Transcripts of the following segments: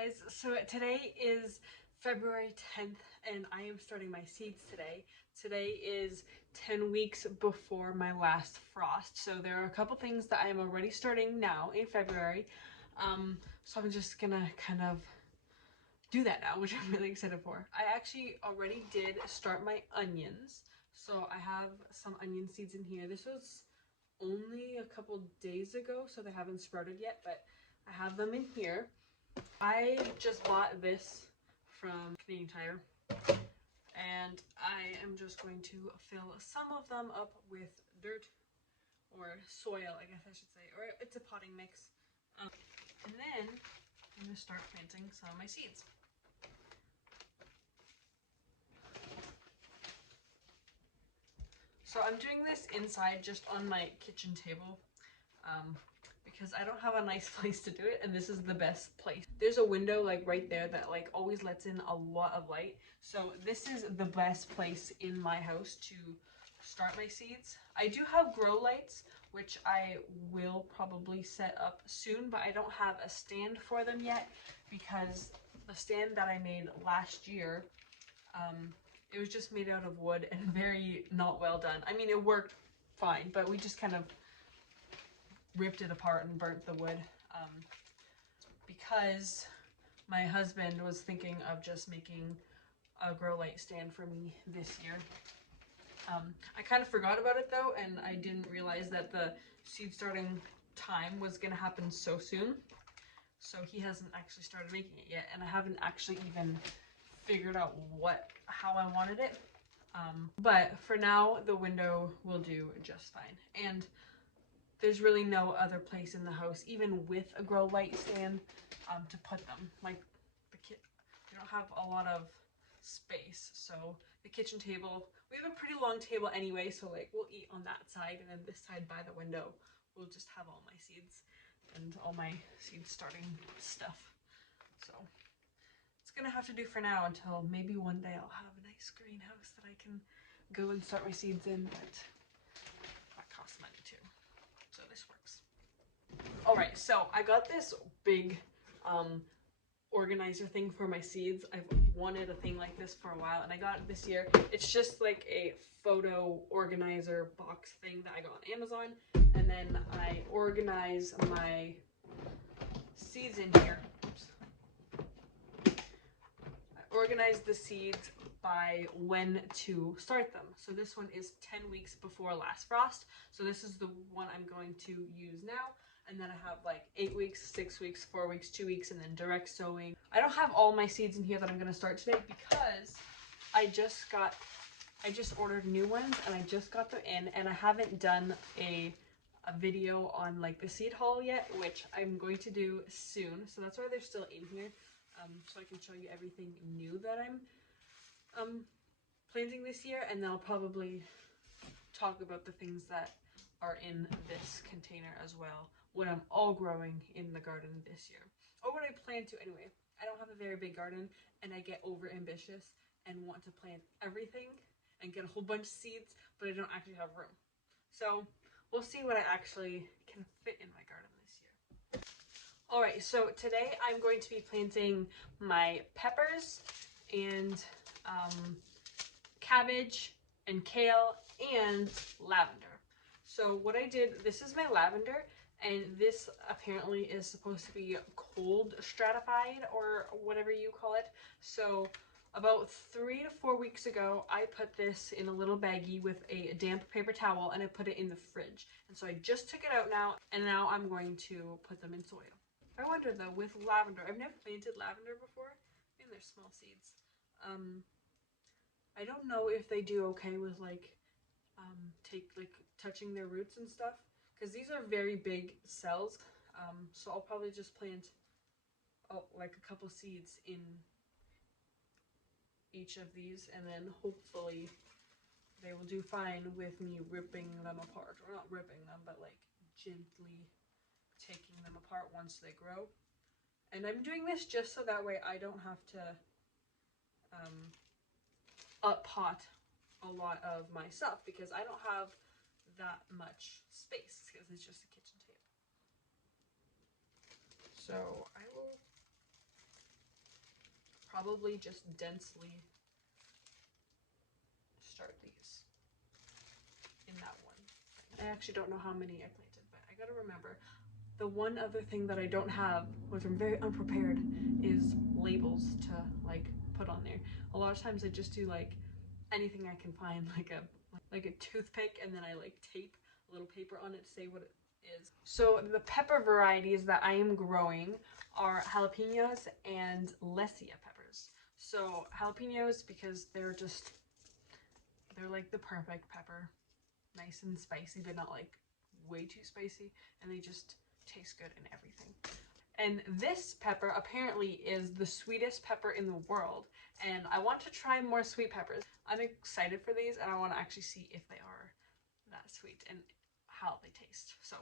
guys, so today is February 10th and I am starting my seeds today. Today is 10 weeks before my last frost, so there are a couple things that I am already starting now in February. So I'm just gonna kind of do that now, which I'm really excited for. I actually already did start my onions, so I have some onion seeds in here. This was only a couple days ago, so they haven't sprouted yet, but I have them in here. I just bought this from Canadian Tire, and I am just going to fill some of them up with dirt or soil, I guess I should say, or it's a potting mix. And then I'm going to start planting some of my seeds. So I'm doing this inside just on my kitchen table because I don't have a nice place to do it, and this is the best place. There's a window like right there that like always lets in a lot of light, so this is the best place in my house to start my seeds. I do have grow lights, which I will probably set up soon, but I don't have a stand for them yet because the stand that I made last year, it was just made out of wood and very not well done. I mean, it worked fine, but we just kind of ripped it apart and burnt the wood because my husband was thinking of just making a grow light stand for me this year. I kind of forgot about it though, and I didn't realize that the seed starting time was going to happen so soon. So he hasn't actually started making it yet, and I haven't actually even figured out how I wanted it. But for now, the window will do just fine. And there's really no other place in the house, even with a grow light stand, to put them. Like we don't have a lot of space, so the kitchen table, we have a pretty long table anyway, so like we'll eat on that side, and then this side by the window we'll just have all my seeds and all my seed starting stuff. So it's gonna have to do for now until maybe one day I'll have a nice greenhouse that I can go and start my seeds in, but that costs money too. So this works. Alright, so I got this big organizer thing for my seeds. I've wanted a thing like this for a while, and I got it this year. It's just like a photo organizer box thing that I got on Amazon, and then I organize my seeds in here. Oops. I organize the seeds by when to start them. So this one is 10 weeks before last frost. So this is the one I'm going to use now. And then I have like 8 weeks, 6 weeks, 4 weeks, 2 weeks, and then direct sowing. I don't have all my seeds in here that I'm going to start today because I just ordered new ones and I just got them in, and I haven't done a video on like the seed haul yet, which I'm going to do soon. So that's why they're still in here, so I can show you everything new that I'm planting this year, and then I'll probably talk about the things that are in this container as well, what I'm all growing in the garden this year, or what I plan to anyway. I don't have a very big garden, and I get over ambitious and want to plant everything and get a whole bunch of seeds, but I don't actually have room. So we'll see what I actually can fit in my garden this year. Alright, so today I'm going to be planting my peppers and cabbage and kale and lavender. So what I did, this is my lavender, and this apparently is supposed to be cold stratified or whatever you call it. So about 3 to 4 weeks ago, I put this in a little baggie with a damp paper towel, and I put it in the fridge. And so I just took it out now, and now I'm going to put them in soil. I wonder though, with lavender, I've never planted lavender before, and they're small seeds. I don't know if they do okay with like touching their roots and stuff, because these are very big cells. So I'll probably just plant like a couple seeds in each of these, and then hopefully they will do fine with me ripping them apart, or not ripping them, but like gently taking them apart once they grow. And I'm doing this just so that way I don't have to up pot a lot of my stuff, because I don't have that much space because it's just a kitchen table. So I will probably just densely start these in that one. I actually don't know how many I planted, but I gotta remember. The one other thing that I don't have, which I'm very unprepared, is labels to like put on there. A lot of times I just do like anything I can find, like a toothpick, and then I like tape a little paper on it to say what it is. So the pepper varieties that I am growing are jalapenos and lesia peppers. So jalapenos, because they're like the perfect pepper, nice and spicy, but not like way too spicy, and they just taste good and everything. And this pepper apparently is the sweetest pepper in the world, and I want to try more sweet peppers. I'm excited for these, and I want to actually see if they are that sweet and how they taste. So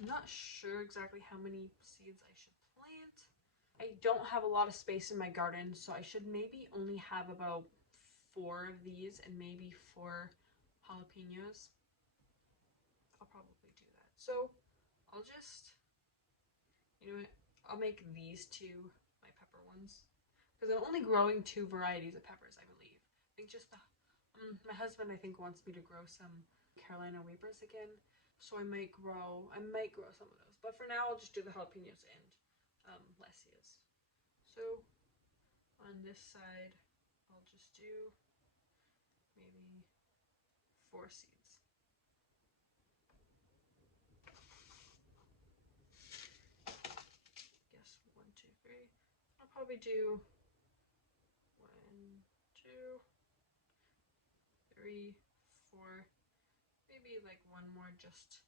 I'm not sure exactly how many seeds I should plant. I don't have a lot of space in my garden, so I should maybe only have about 4 of these and maybe 4 jalapenos. I'll probably do that. So I'll just, you know what, I'll make these 2 my pepper ones, because I'm only growing 2 varieties of peppers, I believe. I think just the, my husband I think wants me to grow some Carolina Reapers again, so I might grow some of those. But for now I'll just do the jalapenos and lessias. So on this side I'll just do maybe 4 seeds. Guess 1, 2, 3. I'll probably do 1, 2, 3, 4, maybe like 1 more just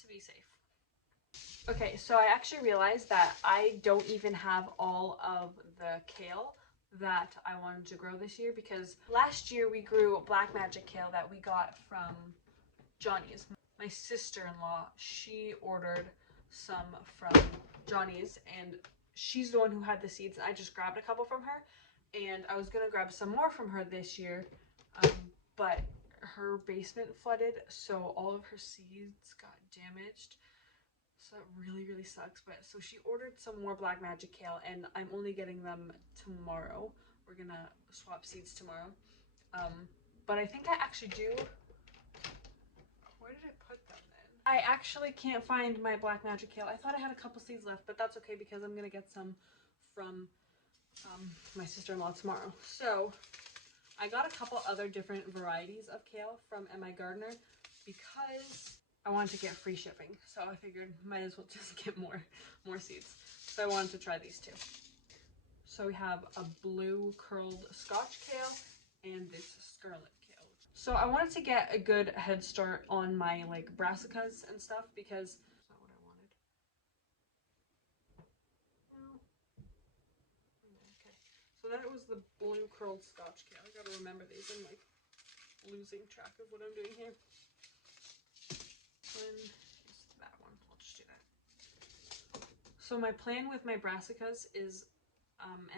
to be safe. Okay, so I actually realized that I don't even have all of the kale that I wanted to grow this year, because last year we grew black magic kale that we got from Johnny's. My sister-in-law, she ordered some from Johnny's, and she's the one who had the seeds. I just grabbed a couple from her, and I was gonna grab some more from her this year, but her basement flooded, so all of her seeds got damaged. So that really sucks. But so she ordered some more black magic kale, and I'm only getting them tomorrow. We're gonna swap seeds tomorrow. But I think I actually do. Where did I put them then? I actually can't find my black magic kale. I thought I had a couple seeds left, but that's okay because I'm gonna get some from my sister-in-law tomorrow. So I got a couple other different varieties of kale from My Gardener because I wanted to get free shipping, so I figured might as well just get more seeds. So I wanted to try these 2. So we have a blue curled Scotch kale and this scarlet kale. So I wanted to get a good head start on my like brassicas and stuff, because that's not what I wanted. No. Okay. So then it was the blue curled Scotch kale. I gotta remember these. I'm like losing track of what I'm doing here. It's that one. I'll just do that. So my plan with my brassicas is,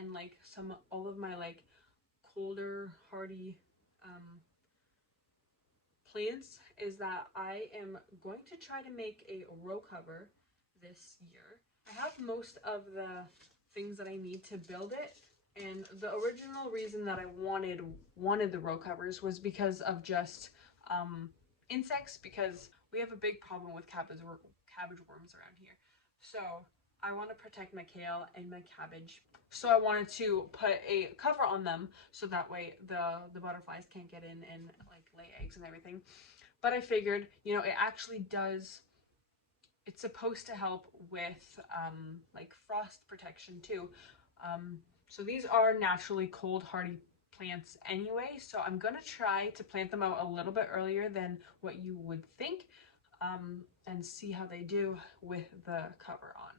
and like all of my like colder hardy plants, is that I am going to try to make a row cover this year. I have most of the things that I need to build it, and the original reason that I wanted the row covers was because of just insects, because we have a big problem with cabbage worms around here. So I want to protect my kale and my cabbage. So I wanted to put a cover on them so that way the butterflies can't get in and like lay eggs and everything. But I figured, you know, it actually does, it's supposed to help with like frost protection too. So these are naturally cold hardy plants anyway, so I'm gonna try to plant them out a little bit earlier than what you would think, and see how they do with the cover on.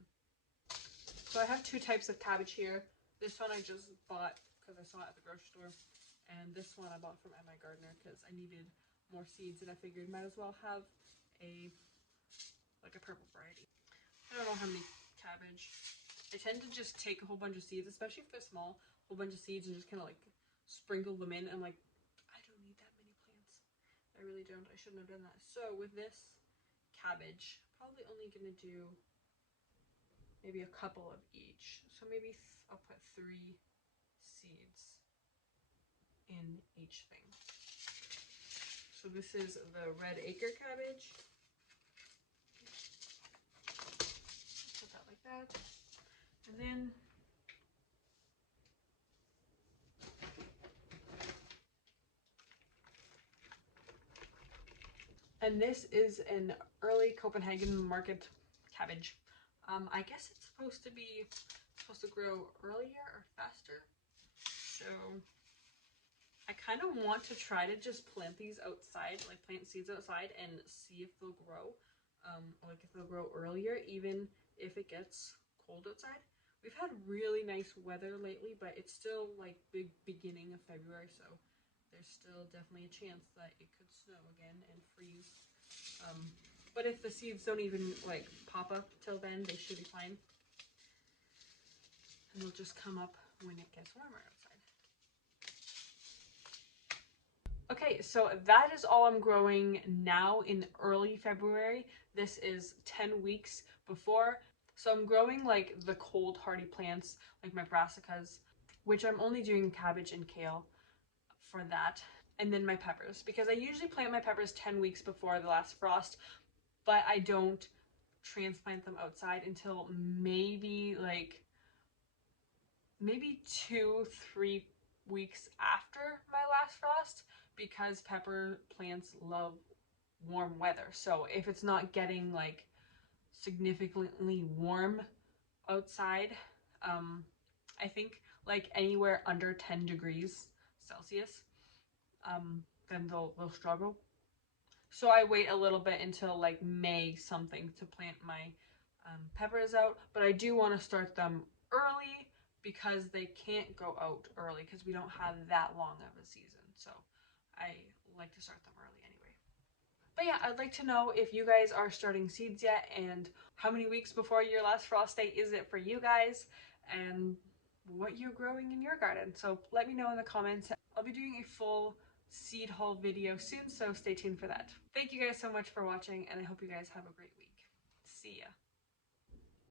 So I have 2 types of cabbage here. This one I just bought because I saw it at the grocery store, and this one I bought from My Gardener because I needed more seeds, and I figured might as well have a purple variety. I don't know how many cabbage. I tend to just take a whole bunch of seeds, especially if they're small, a whole bunch of seeds, and just kind of like sprinkle them in. I'm like, I don't need that many plants. I really don't. I shouldn't have done that. So with this cabbage. Probably only gonna do maybe a couple of each. So maybe I'll put 3 seeds in each thing. So this is the red acre cabbage. Put that like that. And then this is an early Copenhagen market cabbage. I guess it's supposed to grow earlier or faster. So I kind of want to try to just plant these outside, like plant seeds outside and see if they'll grow. Like if they'll grow earlier, even if it gets cold outside. We've had really nice weather lately, but it's still like beginning of February, so there's still definitely a chance that it could snow again and freeze. But if the seeds don't even like pop up till then, they should be fine. And they'll just come up when it gets warmer outside. Okay, so that is all I'm growing now in early February. This is 10 weeks before. So I'm growing like the cold hardy plants, like my brassicas, which I'm only doing cabbage and kale for that. And then my peppers, because I usually plant my peppers 10 weeks before the last frost, but I don't transplant them outside until maybe 2-3 weeks after my last frost, because pepper plants love warm weather. So if it's not getting like significantly warm outside, I think like anywhere under 10 degrees Celsius, then they'll struggle. So I wait a little bit until like May something to plant my peppers out, but I do want to start them early because they can't go out early because we don't have that long of a season. So I like to start them early anyway. But yeah, I'd like to know if you guys are starting seeds yet and how many weeks before your last frost day is it for you guys and what you're growing in your garden. So let me know in the comments. I'll be doing a full seed haul video soon, so stay tuned for that. Thank you guys so much for watching, and I hope you guys have a great week. See ya.